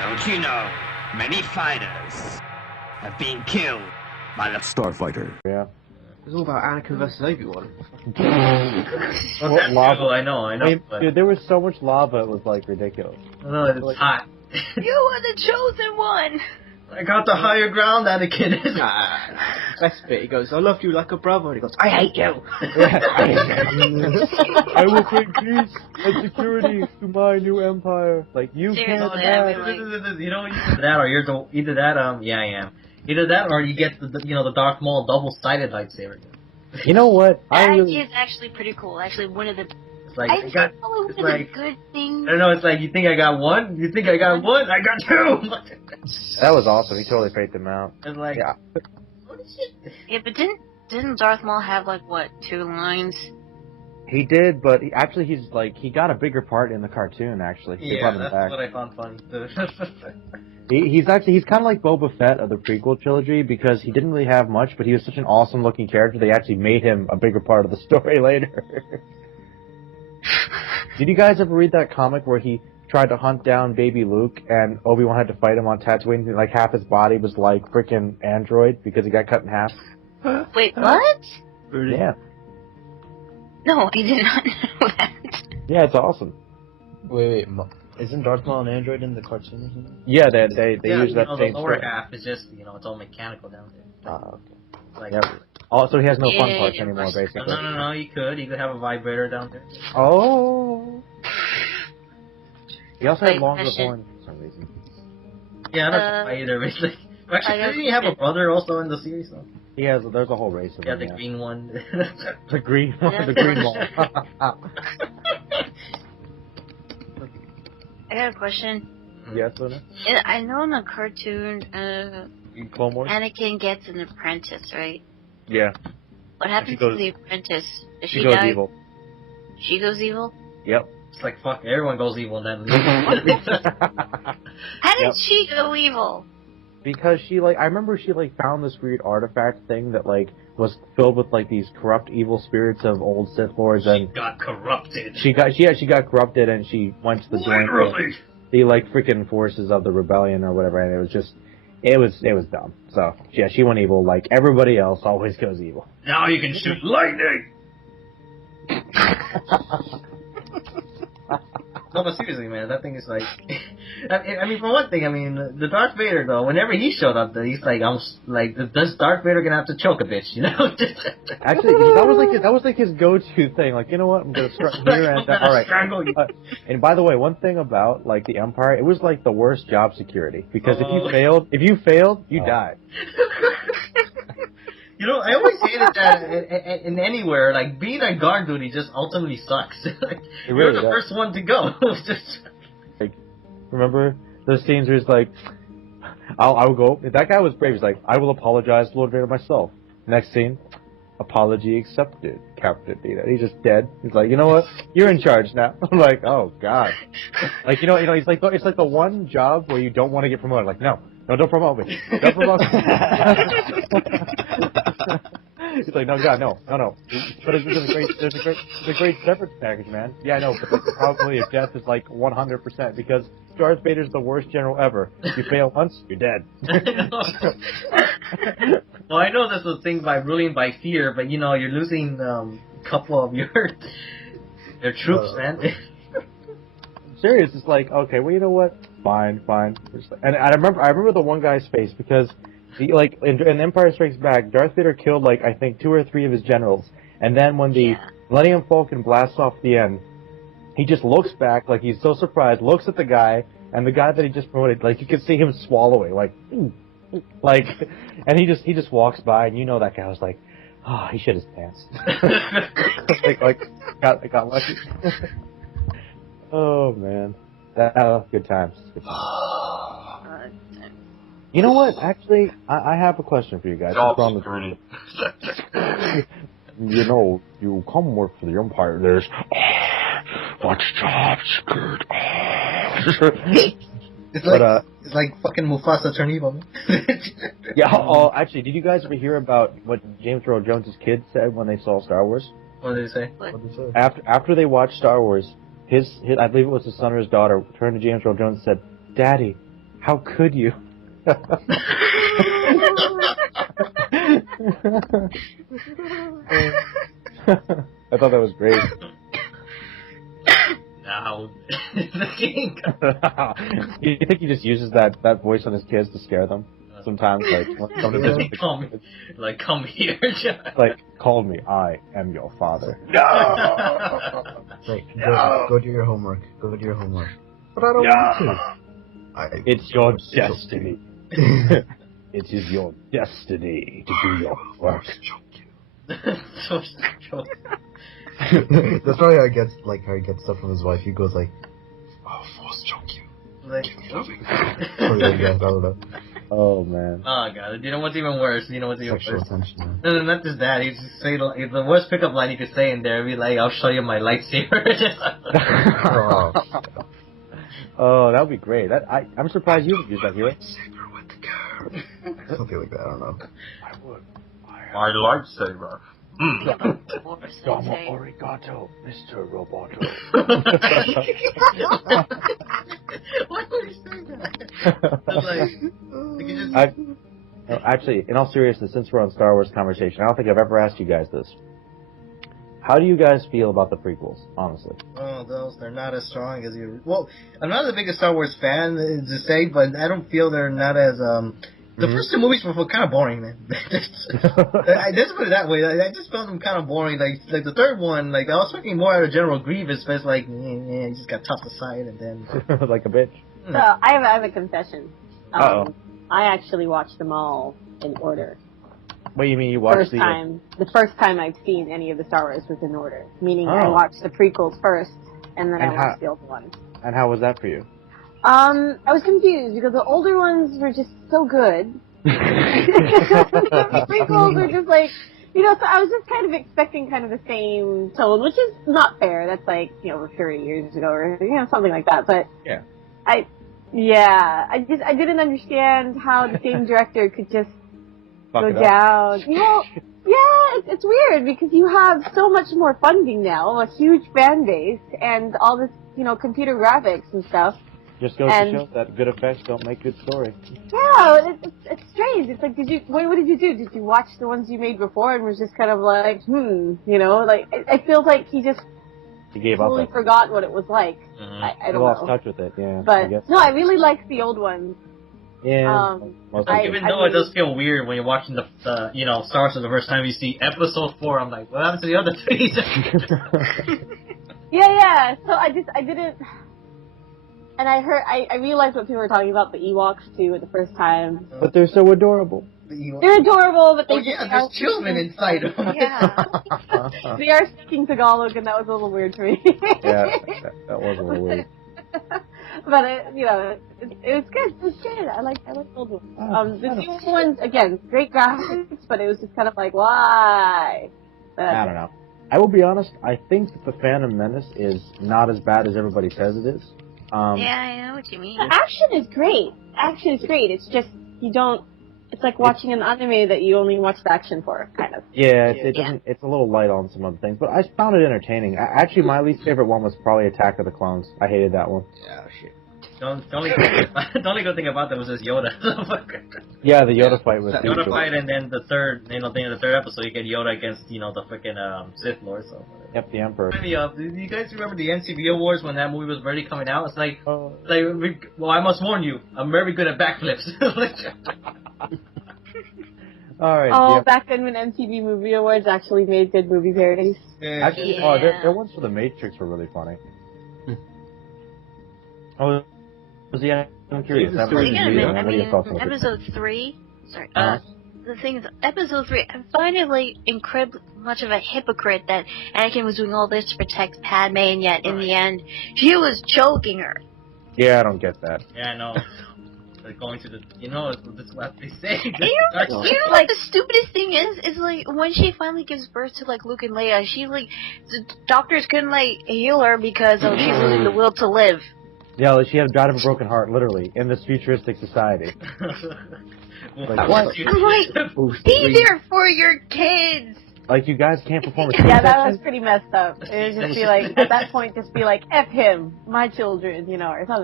Don't you know, many fighters have been killed by the Starfighter. Yeah. It's all about Anakin versus Obi-Wan. What lava? I know. I mean, dude, there was so much lava, it was like ridiculous. No, it's like, hot. You were the chosen one! I got the higher ground, Anakin. Best bit, he goes, I love you like a brother, and he goes, I hate you! I will bring peace and security to my new empire. Like, you can't have... You know, either that or you're the... Either that, yeah, I am. Either that or you get the the Darth Maul double-sided lightsaber. You know what? That is actually pretty cool. Actually, one of the... It's like, I think probably one of the good things... I don't know, it's like, you think I got one? You think I got one? I got two! That was awesome. He totally faked them out. It's like... Yeah. Holy shit. Yeah, but didn't Darth Maul have, like, what, 2 lines? He did, but he got a bigger part in the cartoon, actually. Yeah, that's what I found funny. He's kind of like Boba Fett of the prequel trilogy because he didn't really have much, but he was such an awesome looking character they actually made him a bigger part of the story later. Did you guys ever read that comic where he tried to hunt down baby Luke and Obi-Wan had to fight him on Tatooine and like half his body was like freaking android because he got cut in half? Wait, what? Really? Yeah. No, I did not know that. Yeah, it's awesome. Wait, isn't Darth Maul an android in the cartoon or something? Yeah, they use that same the lower script. half is just, it's all mechanical down there. Okay. Like, Yep. Also, he has no fun Yeah, parts yeah, anymore, right. basically. No, you could have a vibrator down there. Oh. He also had Wait, longer question. horns for some reason. Yeah, I don't know why either. It's like, actually, didn't he have a brother also in the series, though? There's a whole race of Yeah, them. the green one. The green one, Yeah. the green wall. I got a question. Yes, Luna? I know in the cartoon, Clone Wars? Anakin gets an apprentice, right? Yeah. What happens goes- to the apprentice? Does She she goes die? evil. She goes evil? Yep. It's like, fuck, everyone goes evil then. How did Yep. she go evil? Because I remember she found this weird artifact thing that was filled with these corrupt evil spirits of old Sith Lords, She and got corrupted. she got corrupted, and she went to the joint the freaking forces of the rebellion or whatever, and it was just it was dumb. So yeah, she went evil like everybody else always goes evil. Now you can shoot lightning! No, but seriously, man, that thing is like... I mean, for one thing, the Darth Vader, though, whenever he showed up, he's like, this Darth Vader gonna have to choke a bitch, you know? Actually, that was his go-to thing. Like, you know what? I'm gonna start here and all right. Strangle you. And by the way, one thing about the Empire, it was the worst job security because if you failed, you died. I always hated that in anywhere. Like, being on guard duty just ultimately sucks. You're the first one to go. Remember those scenes where he's like, I will go. If that guy was brave, he's like, I will apologize to Lord Vader myself. Next scene, apology accepted, Captain Data. He's just dead. He's like, you know what? You're in charge now. I'm like, oh god. He's like, it's like the one job where you don't want to get promoted. Like, no, don't promote me. Don't promote me. He's like, no, God, no. But there's a great severance package, man. Yeah, I know, but the probability of death is 100% because Darth Vader's the worst general ever. If you fail once, you're dead. Well, I know this is a thing by ruling by fear, but you're losing a couple of your troops, man. Serious, it's like, okay, well, you know what? Fine. And I remember the one guy's face because in Empire Strikes Back, Darth Vader killed I think 2 or 3 of his generals, and then when the Millennium Falcon blasts off the end, he just looks back like he's so surprised, looks at the guy, and the guy that he just promoted, you could see him swallowing, and he just walks by, and that guy was like, oh, he shit his pants. got lucky. Oh man, good times. You know what? Actually, I have a question for you guys. You come work for the Empire. There's what's job security. It's like fucking Mufasa turn evil. Man. Yeah. Oh, actually, did you guys ever hear about what James Earl Jones' kids said when they saw Star Wars? What did he say? After they watched Star Wars, his I believe it was his son or his daughter turned to James Earl Jones and said, "Daddy, How could you? I thought that was great. Now, the king. You think he just uses that voice on his kids to scare them? Sometimes, like, when somebody says, Come here, Jack. like, call me, I am your father. Like, go do your homework. Go do your homework. But I don't want to. It's your destiny. It is your destiny to do your work. So strong. That's probably how he gets stuff from his wife. He goes like, "I'll force choke you." Like, Something like that. I don't know. Oh man. oh god, you know what's even worse? You know what's even Sexual worse? tension. Man. No, not just that. He just say like, the worst pickup line you could say in there. Be like, "I'll show you my lightsaber." Oh. Oh, that would be great. I'm surprised you would use that, hero. Something like that. I don't know. I would. My lightsaber. Yeah, but divorce, I'd Domo say. arigato, Mr. Roboto. Why would he say that? It's like, you just... No, actually, in all seriousness, since we're on Star Wars conversation, I don't think I've ever asked you guys this. How do you guys feel about the prequels, honestly? Oh, they're not as strong as you. Well, I'm not the biggest Star Wars fan to say, but I don't feel they're not as The first two movies were kind of boring, man. I just put it that way. I just found them kind of boring. Like the third one, like I was expecting more out of General Grievous, but it's like, he just got tossed aside, and then Like a bitch. So I have a confession. Uh-oh. I actually watched them all in order. What do you mean you watched The first time I've seen any of the Star Wars was in order. Meaning I Oh. watched the prequels first, and then And I watched the older ones. And how was that for you? I was confused because the older ones were just so good. The prequels were just like, so I was just kind of expecting kind of the same tone, which is not fair. That's like, over 30 years ago or, something like that. But Yeah. I didn't understand how the same director could just Fuck go it up. down. It's weird because you have so much more funding now, a huge fan base, and all this, computer graphics and stuff. Just goes to show that good effects don't make good story. Yeah, it's strange. It's like, what did you do? Did you watch the ones you made before and was just kind of like, it feels like he just He totally forgot what it was like. I He don't lost know. touch with it, yeah. But, no, I really like the old ones. Yeah. Even though it does feel weird when you're watching the Star Wars for the first time, you see Episode 4. I'm like, what happened to the other three? Yeah. So I didn't. And I realized what people were talking about the Ewoks too at the first time. But they're so adorable. They're adorable, but they there's children inside them. Yeah. They are speaking Tagalog, and that was a little weird for me. Yeah, that was a little weird. But it was good. It was good. I like old ones. The new ones, again, great graphics, but it was just kind of like, why? But I don't know. I will be honest. I think that the Phantom Menace is not as bad as everybody says it is. Yeah, I know what you mean. The action is great. It's just it's like watching an anime that you only watch the action for, kind of. Yeah, it doesn't. It's a little light on some other things, but I found it entertaining. Actually, my least favorite one was probably Attack of the Clones. I hated that one. Yeah, shit. The only good thing about that was just Yoda. Yeah, the Yoda fight was. Yoda fight, and then the third episode, you get Yoda against the freaking Sith Lord. So. Yep, the Emperor. Do you guys remember the NCB Awards when that movie was already coming out? It's like, well, I must warn you, I'm very good at backflips. All right. Oh, back then when MTV Movie Awards actually made good movie parodies. Actually, their ones for The Matrix were really funny. Oh, I'm curious. Wait a minute, I mean, episode 3, sorry, the thing is, episode 3, I find it, like, incredibly much of a hypocrite that Anakin was doing all this to protect Padme, and yet, in the end, she was choking her. Yeah, I don't get that. Yeah, I know. They're going to this is what they say. You know what the stupidest thing is like, when she finally gives birth to, like, Luke and Leia, she, like, the doctors couldn't, like, heal her because she's losing the will to live. Yeah, she had died of a broken heart, literally, in this futuristic society. Like, what? I'm like, be there for your kids! Like, you guys can't perform a Yeah, that was pretty messed up. It would just be like, at that point, just be like, F him, my children, or something.